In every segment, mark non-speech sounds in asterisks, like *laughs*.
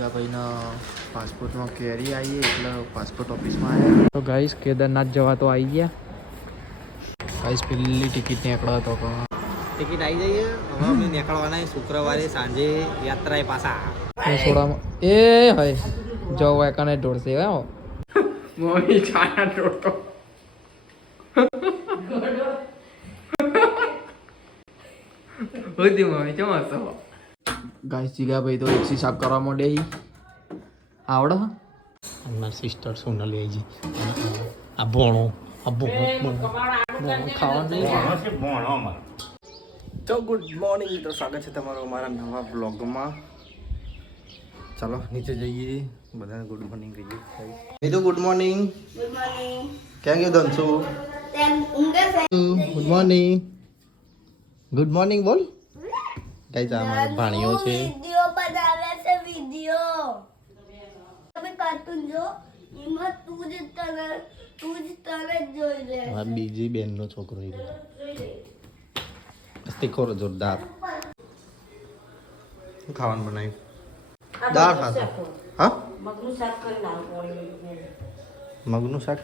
જીગાભાઈના પાસપોર્ટમાં કેરી આવી એટલે પાસપોર્ટ ઓફિસમાં આવ્યા તો ગાઈશ કેદારનાથ જવા તો આવી ગયા. ગાઈશ પેલી ટિકિટ નીકળો તો ટિકિટ આવી જઈએ. હવે અમે નીકળવાના શુક્રવારે સાંજે યાત્રાએ પાછા. સોડામાં એ હોય જો વાયકાને દોડશે હે. મમ્મી ચાના દોડતો હોય મમ્મી કેમ હસો? ગાઈસ જીગાભાઈ તો એક્સી સાફ કરવા માંડે આવડો? મારી સિસ્ટર સોનલી આઈજી આ ભોણો આ ભોણો ભોણો ખાવાનું તો ગુડ મોર્નિંગ મિત્રો. સ્વાગત છે તમારું અમારા નવા બ્લોગમાં ચાલો નીચે જઈએ. બધાને ગુડ મોર્નિંગ કહીએ. Neetu good morning Good morning. ક્યાં ગયો Dhansu? Good morning good morning બોલ. ગાઈસ આ મારો ભાણિયો છે. વિડિયો બનાવે છે વિડિયો. તમે કાર્ટૂન જો એમાં તું જ તને તું જ તને જોઈ લે આ બીજી બેનનો છોકરો એ રહ્યો. મસ્તી જોરદાર. ખાવાનું બનાવ્યું? દાળ ખાધું. હા? મગનું શાક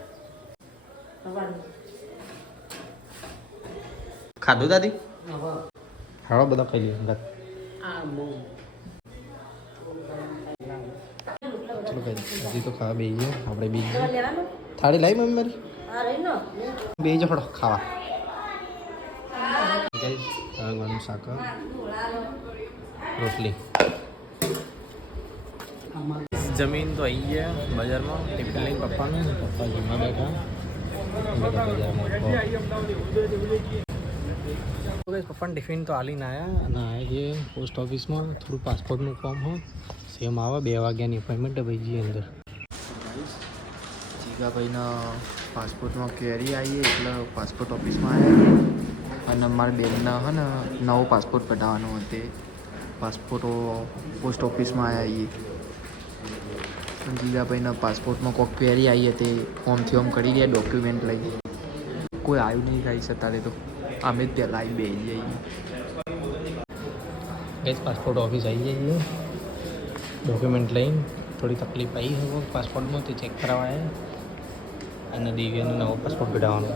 ખાધું દાદી? હાલો બધા ખાઈ લઈએ અંગાત. ચલો ભાઈ હજી તો ખાવા બે ગયા આપણે બી થાળી લાવી મમ્મી મારી બે જ હડો ખાવા હળવાનું શાક રોટલી જમીન તો આવી ગયા બજારમાં ટિફિન લઈને પપ્પાને પપ્પા જમવા બેઠા બજારમાં તો guys, પપ્પાને ટિફિન તો હાલીને આવ્યા અને આવ્યા છીએ પોસ્ટ ઓફિસમાં થોડું પાસપોર્ટનું ફોર્મ હોય સેમ આવે બે વાગ્યાની અપોઇન્ટમેન્ટ ભાઈજી અંદર જીગાભાઈના પાસપોર્ટમાં કેરી આવીએ એટલે પાસપોર્ટ ઓફિસમાં આવ્યા અને મારા બેનના હે ને નવો પાસપોર્ટ કઢાવવાનો હતો પાસપોર્ટો પોસ્ટ ઓફિસમાં આવ્યા છીએ જીગાભાઈના પાસપોર્ટમાં કોઈક ક્વેરી આવી હતી ફોર્મથી ફોર્મ કરી ગયા ડોક્યુમેન્ટ લઈ કોઈ આવ્યું નહીં થાય અત્યારે તો અમે પહેલાં આવી બે જઈએ પાસપોર્ટ ઓફિસ આવી જઈએ ડોક્યુમેન્ટ લઈને થોડી તકલીફ આવી હવે પાસપોર્ટમાં તે ચેક કરાવવા અને દિવ્યાનો નવો પાસપોર્ટ કઢાવવાનો.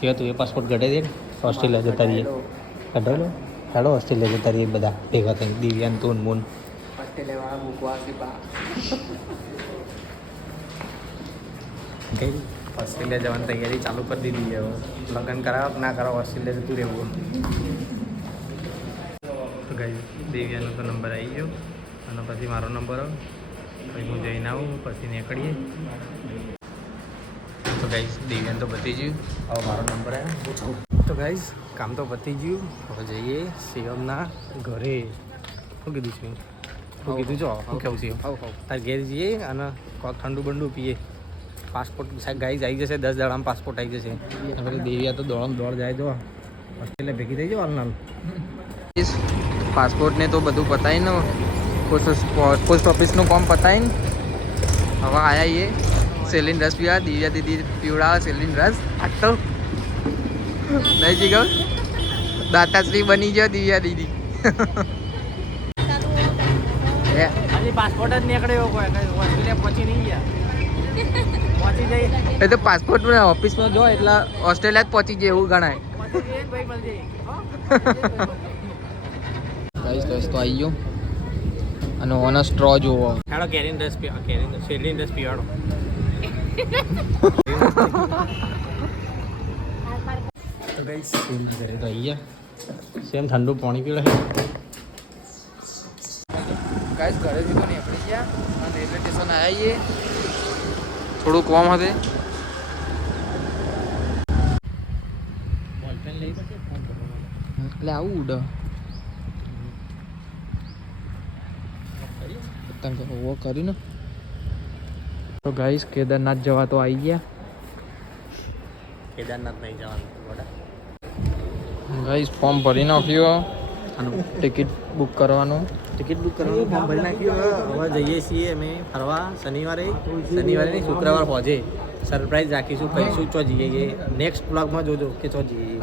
સિવાય તું એ પાસપોર્ટ કઢાવી દે ઓસ્ટ્રેલિયા જતા રહીએ. કઢાવેલો? હેડો ઓસ્ટ્રેલિયા જતા રહીએ બધા ભેગા થઈને દિવ્યાન તું મૂન. ઓસ્ટ્રેલિયા મૂકવા ઓસ્ટ્રેલિયા જવાની તૈયારી ચાલુ કરી દીધી છે લગ્ન કરાવો ના કરાવો ઓસ્ટ્રેલિયા જતું રહેવું. ગઈ દેવ્યાનો તો નંબર આવી ગયો. અને પછી મારો નંબર આવ્યો પછી હું જઈને આવું પછી નીકળીએ. તો ગાઈસ દેવ્યાન તો પતી ગયું. હવે મારો નંબર આવ્યો તો ગાઈસ કામ તો પતી ગયું. હવે જઈએ શિવમના ઘરે. શું કીધું છે શું કીધું? છો હું કેવું છે તાર ઘેર જઈએ અને કોક ઠંડુ બંડુ પીએ. પાસપોર્ટ સાહેબ ગાઈ આવી જશે દસ દાડામાં પાસપોર્ટ આવી જશે. પેલી દેવિયા તો દોડમ દોડ જાય જો. ઓસ્ટ્રેલિયા ભેગી થઈ જાવ હાલ પાસપોર્ટને તો બધું પતાવીને પોસ્ટ પોસ્ટ ઓફિસનું કામ પતાવીને હવે આયા એ સેલિન રસ પીવા દિવ્યા દીદી પીવડાવે સેલિન રસ. આટલો. નહીં જી ગયો દાતાશ્રી બની ગયો દિવ્યા દીદી. પાસપોર્ટ જ નીકળ્યો કોઈ ઓસ્ટ્રેલિયા પહોંચી નહીં ગયા. એ તો પાસપોર્ટ ઓફિસમાં જો એટલે ઓસ્ટ્રેલિયા જ પહોંચી જાય એવું ગણાય. ગાઈસ દોસ્ત તો આવી ગયો. અને ઓન સ્ટ્રો જોવો. હેડો કેરીન રસ પીવા કેરીન શેરડીન રસ પીવાડો તો ગાઈસ સેમ ઘરે તો આવી ગયા. સેમ ઠંડુ પાણી પીવડે ગાઈસ ઘરેથી તો નીકળી ગયા. અને રેલવે સ્ટેશન આવ્યા છીએ. થોડું કોમ હશે. એટલે આવું ઉડ. પતંગ ઓ કર્યું ને. તો ગાઈસ કેદારનાથ જવા તો આવી ગયા. કેદારનાથ નહીં જવાનું ગાઈસ ફોર્મ ભરી નાખ્યું. ટિકિટ બુક કરવાનું. ટિકિટ બુક કરવાનું ફોર્મ ભરી નાખ્યું. હવે જઈએ છીએ અમે ફરવા શનિવારે. શનિવારે નહીં શુક્રવાર પહોંચે. સરપ્રાઈઝ રાખીશું કહીશું ચો જઈએ કે નેક્સ્ટ બ્લોગમાં જોજો કે ચો જઈએ.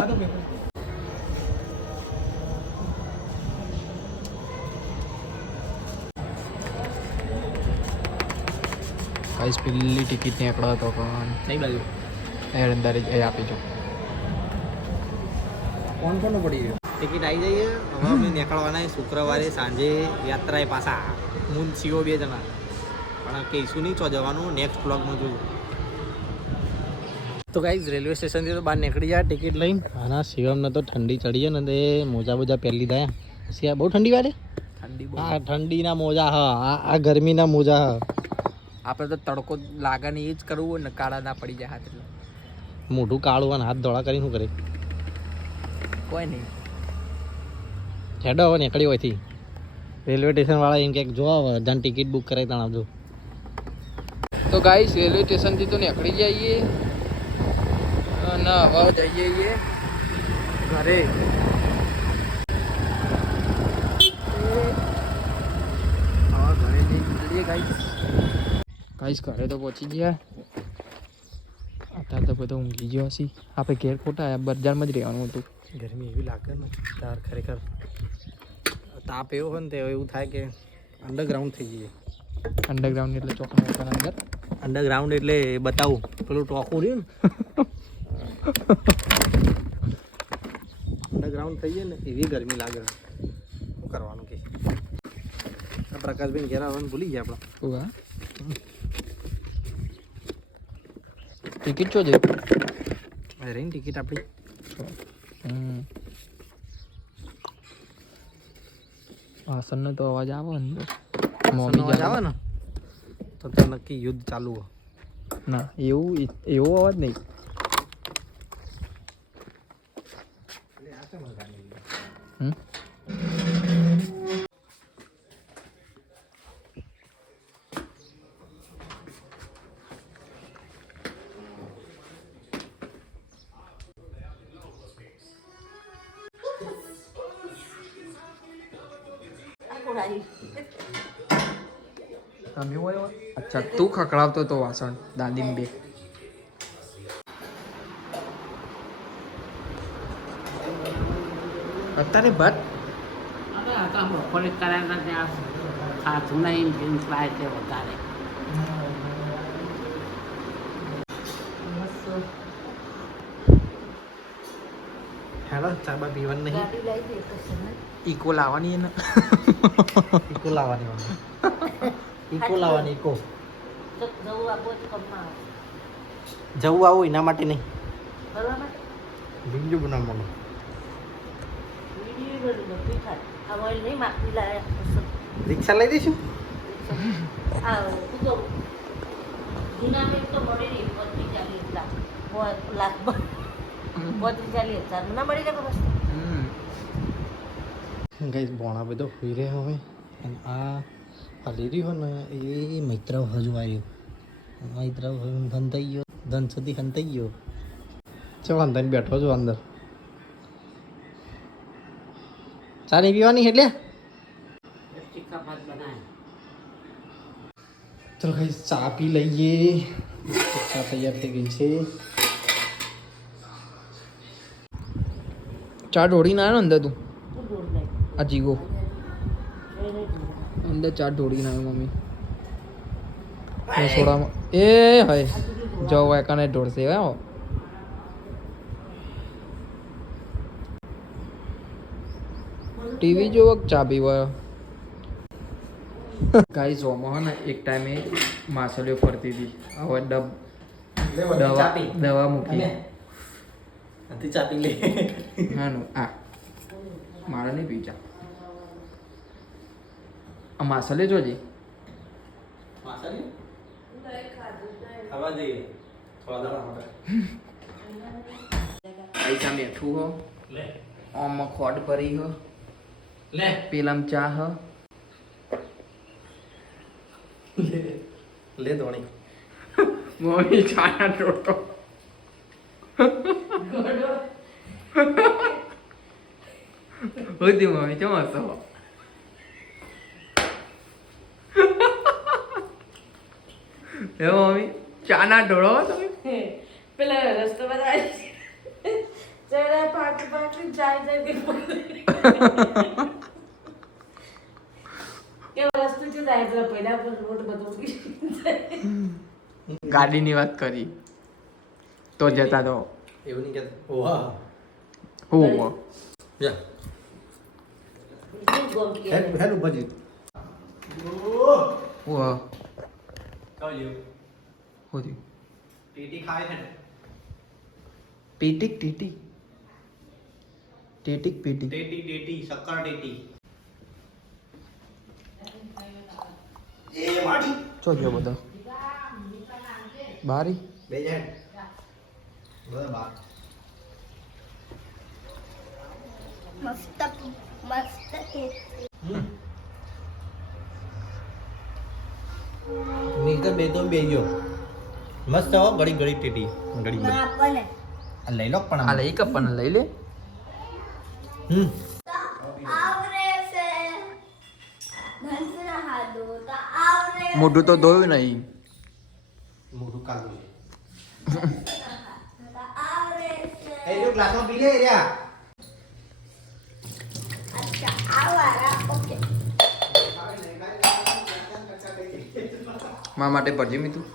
ગાઈસ પેલી ટિકિટ નીકળો હતો પણ. નહીં બાજુ એ અંદર એ આપી જો કોણ કોણ પડી ગયો? ટિકિટ આવી જઈએ. હવે અમે નીકળવાના શુક્રવારે સાંજે યાત્રાએ પાછા. મૂન સીઓ બે જણા. પણ કહીશું નહીં ચો જવાનું નેક્સ્ટ બ્લોગમાં જોયું. તો ગાઈઝ રેલવે સ્ટેશનથી તો બહાર નીકળી જાય ટિકિટ લઈને. આના શિવમને તો ઠંડી ચડી છે ને તે મોજા બોજા પહેરી લીધા શિયા બહુ ઠંડી વારે? ઠંડી હા ઠંડીના મોજા હા આ આ ગરમીના મોજા હા. આપણે તો તડકો લાગે ને એ જ કરવું હોય ને કાળા ના પડી જાય હાથ. એટલે મોઢું કાળું અને હાથ ધોળા કરીને શું કરે? કોઈ નહીં. હેડો હવે નીકળી હોયથી રેલવે સ્ટેશનવાળા એમ ક્યાંક જોવા જાણ ટિકિટ બુક કરાવી તાણ તો ગાઈશ રેલવે સ્ટેશનથી તો નીકળી જઈએ. અને હવે જઈએ ઘરે. ગાઈસ, ઘરે તો પહોંચી ગયા. અત્યારે તો બધો ઊંઘી ગયો હશે. આપણે ઘેર ખોટા બજારમાં જ રહેવાનું હતું. ગરમી એવી લાગે ને તાર ખરેખર તાપ એવો હોય ને તે એવું થાય કે અંડરગ્રાઉન્ડ થઈ જઈએ. અંડરગ્રાઉન્ડ એટલે ચોકના અંદર? અંડરગ્રાઉન્ડ એટલે બતાવું પેલું ટોકું રહ્યું ને. અંડરગ્રાઉન્ડ થઈ જાય ને એવી ગરમી લાગે. શું કરવાનું કે? પ્રકાશભાઈ ઘેર આવવાનું ભૂલી ગયા આપણે શું હા ટિકિટ ચો છે રહી ટિકિટ આપણી હમ વાસણનો તો અવાજ આવે ને મમ્મી અવાજ આવે ને તો તો નક્કી યુદ્ધ ચાલુ હોય ના એવું એવો અવાજ નહીં તું ખકડાવતો તો વાસણ દાદીને બે અત્યારે ભાત બપોરે કરાયા ત્યાં ખાતું નહીં જીન્સ લાય છે વધારે. હેલો ચા બા પીવાની નહીં? ઈકો લાવવાની એને. ઇકો લાવવાની ઇકો *laughs* લાવવાની ઇકો જવું આવું. એના માટે નહીં. વીડિયો બનાવવાનો. રિક્ષા લઈ દઈશું? ગઈ બોણા બધો હોઈ રહ્યો હોય. અને આ આ રહ્યો હોય ને એ મૈત્ર હજુ આવ્યું મૈત્ર થઈ ગયો. ધન સુધી હંતાઈ ગયો. ચલો હંતાઈને બેઠો છું અંદર. ચા નહીં પીવાની એટલે? ચલો કઈ ચા પી લઈએ. ચા તૈયાર થઈ ગઈ છે. ચા ઢોળીને આવ્યો ને અંદર તું? આ જીગો. અંદર ચાટ ઢોળીને આવ્યો મમ્મી. રસોડામાં એ હોય. જવો એકાને ઢોળશે હે ટીવી જોવો ચા પીવા? ગાઈ જોમાં હોય ને એક ટાઈમે માછલીઓ ફરતી હતી. હવે ડબ દવા દવા મૂકી. ચાપી લે. હા નું આ. મારે નહીં પીચા આ માસલે જોજે ખાવા થોડા દાડા માટે. પૈસા મેઠું હો. લે. ઓમાં ખોડ ભરી હો. લે. પેલામ ચા હો. લે. ધોણી. મમ્મી ચા ટોટો. હોતી મમ્મી ચમ હસો? એ મમ્મી? ચા ના ઢોળો તમે? પેલા રસ્તો બધા જરા પાક પાક જાય જાય કે કે રસ્તો છે જાય પેલા પહેલા પર રોડ બધો ગાડીની વાત કરી. તો જતા તો એવું નહીં કહેતા. વાહ ઓહો યા શું ગોળ કે? હેડ હેડ ઉપર જી વાહ કાલ્યો હું થયું ટીટી ખાય છે ને ટીટીક ટીટી ટીટીક પીટી ટેટી ટેટી શક્કર ટેટી ચો ગયો બધો બારી બે જાય બધા બાર મસ્ત મસ્ત તો બે તો બે ગયો. મસ્ત હો ગળી ગળી ટીટી ગળી ના પણ આ લઈ લો પણ આ લઈ કપ પણ લઈ લે. હમ. મોઢું તો ધોયું નહીં. મોઢું કાલું એ જો ગ્લાસમાં પી લે રહ્યા. અચ્છા આવારા ઓકે મા માટે ભરજે મી તું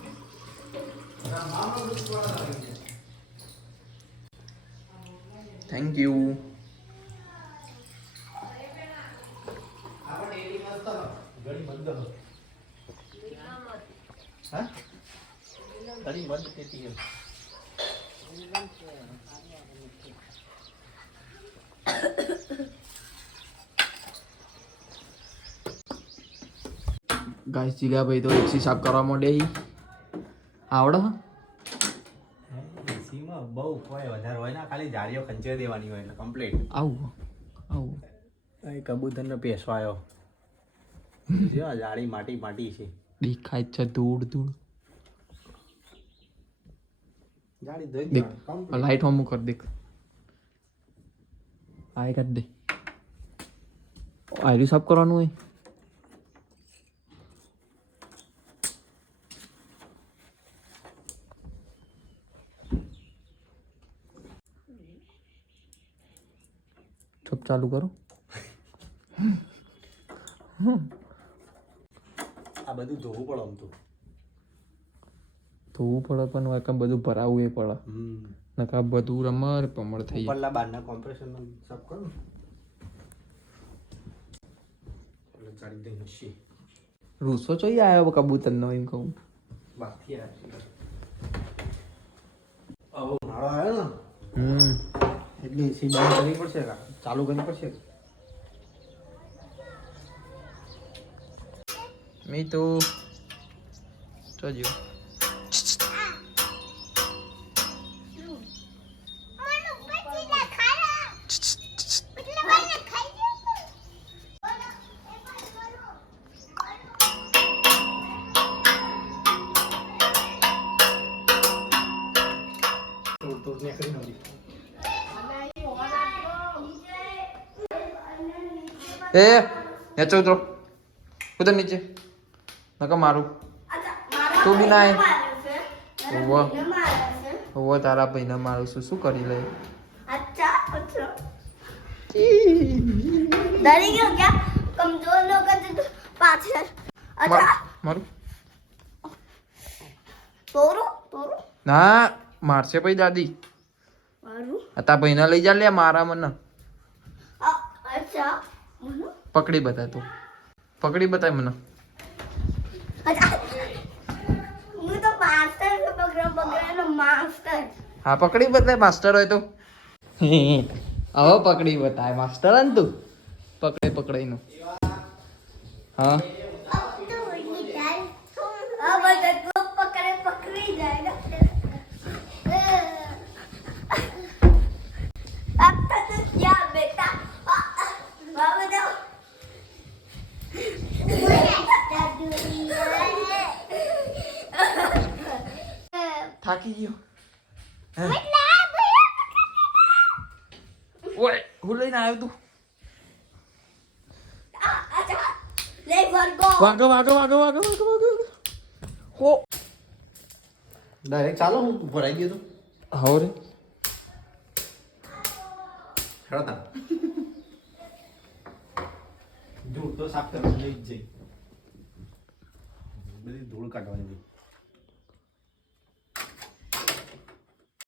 થેન્ક યુ ગળી બંધ હા ગળી બંધ ટેટી છે ગાઈસ જીગા ભાઈ તો એસી સાફ કરવા માંડે આવડો એસીમાં બહુ કોઈ વધારે હોય ના ખાલી જાળીઓ ખંચેરી દેવાની હોય એટલે કમ્પ્લીટ આવું આવું એ કબૂતરને પેસવાયો જો જાળી માટી માટી છે દેખાય છે ધૂળ ધૂળ લાઈટ હોમ કર દેખ આય કર દે આયરી સાફ કરવાનું હોય ચાલુ કરો. આ બધું ધોવું પડે આમ તો. ધોવું પડે પણ વાંકા બધું ભરાવવું એ પડે. નકા બધું રમર પમર થઈ જાય. પલ્લા બારના કોમ્પ્રેશન સબ કરો એટલે ચાલી દે નશી રૂસો ચોઈ આવ્યો કબૂતર નો એમ કહું. બાકી આવ્યો ને. હમ. એટલે એસી બંધ કરવી પડશે ચાલુ કરવી પડશે? મી તો જોજો. એ નેચો ઉતરો. ઉતર નીચે. નકા મારું. તું બી ના હોવો હોવો તારા ભાઈને મારું શું શું કરી લે? ડરી મારું. તોરો ના મારશે ભાઈ દાદી. મારું? અતા ભાઈને લઈ જા લે મારા મને. અચ્છા. પકડી બતાય તું. પકડી બતાય મને. હા પકડી બતાય માસ્ટર હોય તો. *laughs* હવે પકડી બતાય માસ્ટર ને તું? પકડે પકડાઈનું. હા. થાકી ગયો. ઓય હું લઈને આવ્યો તું. વાગો વાગો વાગો વાગો વાગો વાગો હો. ડાયરેક્ટ ચાલો હું ભરાઈ ગયો તો. હો રે ખરાતા ધૂળ તો સાફ કરવા લઈ જઈ બધી ધૂળ કાઢવાની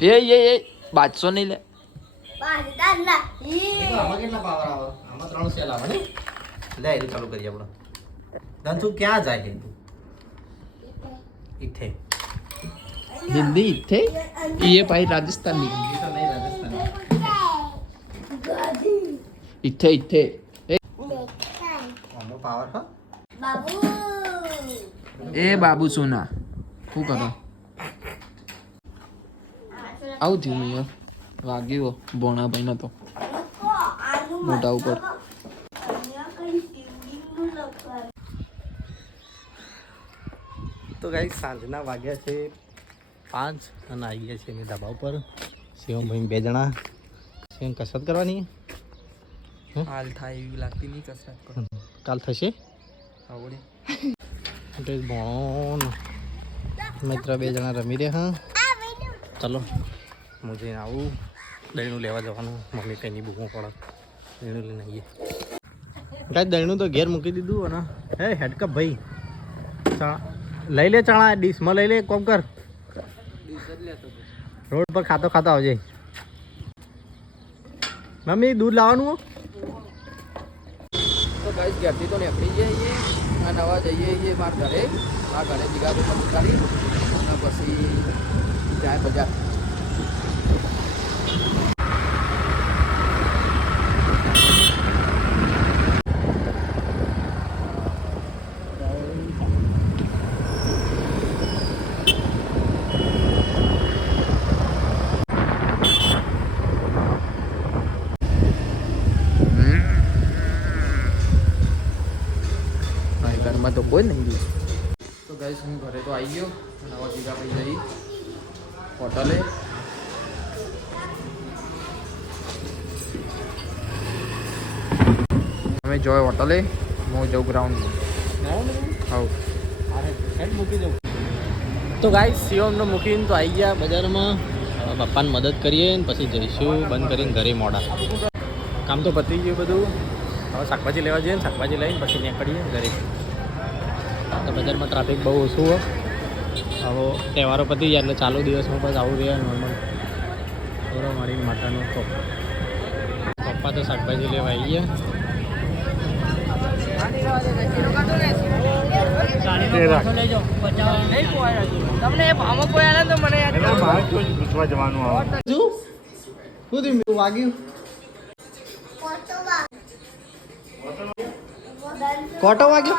એ એ એ બાદશો નહીં લે પાડતા ના તો આમાં કેટલા પાવર આવે આમાં ત્રણ સેલ આવે ને લે એ ચાલુ કરીએ આપણે દન તું ક્યાં જાય છે તું ઇથે હિન્દી ઇથે એ ભાઈ રાજસ્થાની હિન્દી તો નહીં રાજસ્થાની ગાડી ઇથે ઇથે એ બાબુ સોના શું કરો? આવું થયું મેં વાગ્યો. ભોણા નતો. મોઢા ઉપર. તો ગાઈ સાંજના વાગ્યા છે પાંચ અને આવી ગયા છે અમે ધાબા ઉપર. શિવમભાઈ બે જણા. શિવમ કસરત કરવાની? હાલ થાય એવી લાગતી નહીં કસરત કાલ થશે? મિત્ર બે જણા રમી રહ્યા હા. ચાલો, હું જઈને આવું. દહીણું લેવા જવાનું. મમ્મી કંઈ નહીં બૂકવું પડે દહીણું લઈને આવીએ. કાંઈ દહીણું તો ઘેર મૂકી દીધું અને, હે હેડકપ ભાઈ. ચણા લઈ લે ચણા, ડીશમાં લઈ લે કોમ કર. રોડ પર ખાતો ખાતો આવજે. મમ્મી, દૂધ લાવવાનું તો ગાઈસ, ઘેરથી તો નીકળી જઈએ. આ નવા જઈએ છીએ મારા ઘરે. મારા ઘરે ઉતારી અને પછી જાય બજાર. ઘરમાં તો ગાઈસ હું ઘરે તો આવી ગયો નવા બીગા ભાઈ જઈ હોટલે. અમે જોય હોટલે, હું જઉં ગ્રાઉન્ડ હા તો ગાઈસ શિવમને મૂકીને તો આવી ગયા બજારમાં. પપ્પાને મદદ કરીએ ને પછી જઈશું, બંધ કરીને ઘરે મોડા. કામ તો પતી ગયું બધું. હવે શાકભાજી લેવા જઈએ ને, શાકભાજી લઈને પછી નીકળીએ ઘરે. તો બજારમાં ટ્રાફિક બહુ ઓછું હોય. હવે તહેવારો પતી જાય એટલે ચાલુ દિવસમાં બસ આવું રહે નોર્મલ થોડો મારી માટાનો તો પપ્પા તો શાકભાજી લેવા આવી ગયા. વાગ્યું. કોટો વાગ્યો?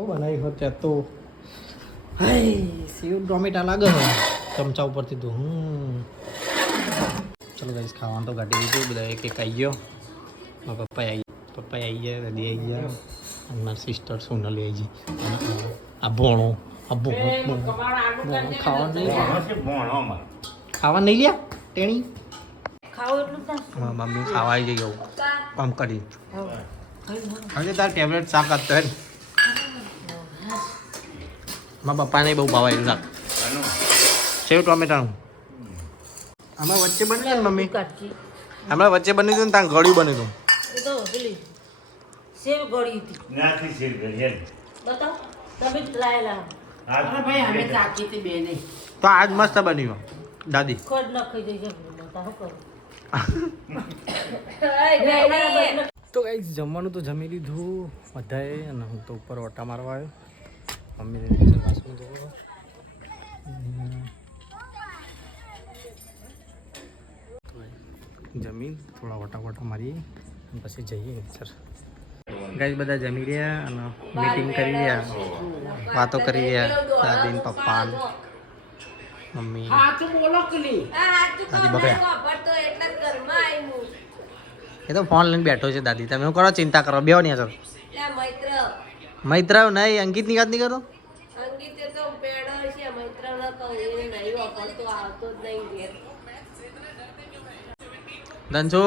તો બનાવી હોત ત્યાં તો. હાય સેવ ટોમેટા લાગે ચમચા ઉપરથી તો હમ. ચલો ગાઈસ ખાવાનું તો કાઢી દીધું બધા એક એક આવી ગયો. મારા પપ્પા આવી પપ્પા આવી ગયા દાદી આવી ગયા. અને મારી સિસ્ટર સોનલી આવી ગઈ. આ ભોણો આ ભોણો ખાવાનું નહીં ખાવા નહીં લ્યા તેણી મમ્મી ખાવા આવી જઈ ગયો આમ કરી. હવે તાર ટેબ્લેટ સાફ કરતો હોય મારા પપ્પાને બહુ ભાવાયું શાક સેવ ટોમેટાનું આમાં વચ્ચે બની ને મમ્મી? હમણાં વચ્ચે બન્યું હતું ને ત્યાં ગળ્યું બન્યું હતું તો સેવ ગળી હતી. નાથી શેર કરી બતાવ. તમે લાયેલા અરે ભાઈ અમે ચાકી હતી બે તો આજ મસ્ત બન્યું દાદી. ખોડ ન ખાઈ જઈ જમ બતાવો કરો *laughs* તો ગાઈસ જમવાનું તો જમી લીધું બધાએ અને હું તો ઉપર ઓટા મારવા આવ્યો. મમ્મીને વાસણ ધોવો જમીન થોડા વટા વટા મારીએ પછી જઈએ સર ગાઈસ બધા જમી રહ્યા અને મીટિંગ કરી રહ્યા. વાતો કરી રહ્યા. દાદી પપ્પા મમ્મી. દાદી બગડ્યા. એ તો ફોન લઈને બેઠો છે દાદી. તમે શું કરો? ચિંતા કરો. બેહો નહીં સર ત્યાં મૈત્ર મૈત્ર નહીં અંકિતની વાત નહીં કરો? અંકિત તો પેડો છે મૈત્રાવ ના તો એ નહીં વાપરતો આવતો જ નહીં ઘેર. ધનસુ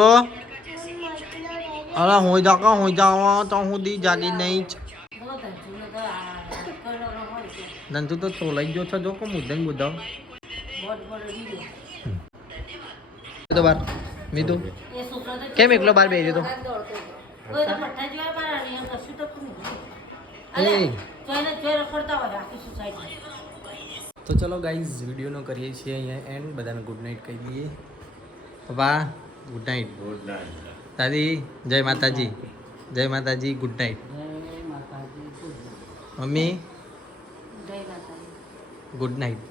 અરે હું જાકો હું જાવ તો હું દી જાગી નહીં ધનસુ તો ચોલાઈ ગયો છે જો કે મુદ્દે બોટ તો બાર મીધું કેમ એકલો બાર બેસી તો? તો ચલો ગાઈઝ વિડીયોનો કરીએ છીએ અહીંયા એન્ડ બધાને ગુડ નાઇટ કહી દઈએ. પપ્પા ગુડ નાઇટ ગુડ નાઇટ દાદી જય માતાજી. જય માતાજી ગુડ નાઇટ જય માતાજી good mummy good night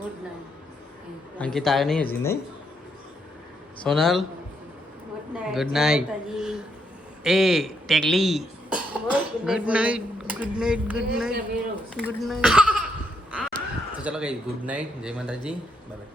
good night Ankit આવ્યો નહીં હજી નહીં? Sonal? Good night good night એ ટેકલી. Good night good night good night good night તો ચલો ગાઈઝ ગુડ નાઇટ જય માતાજી. બાય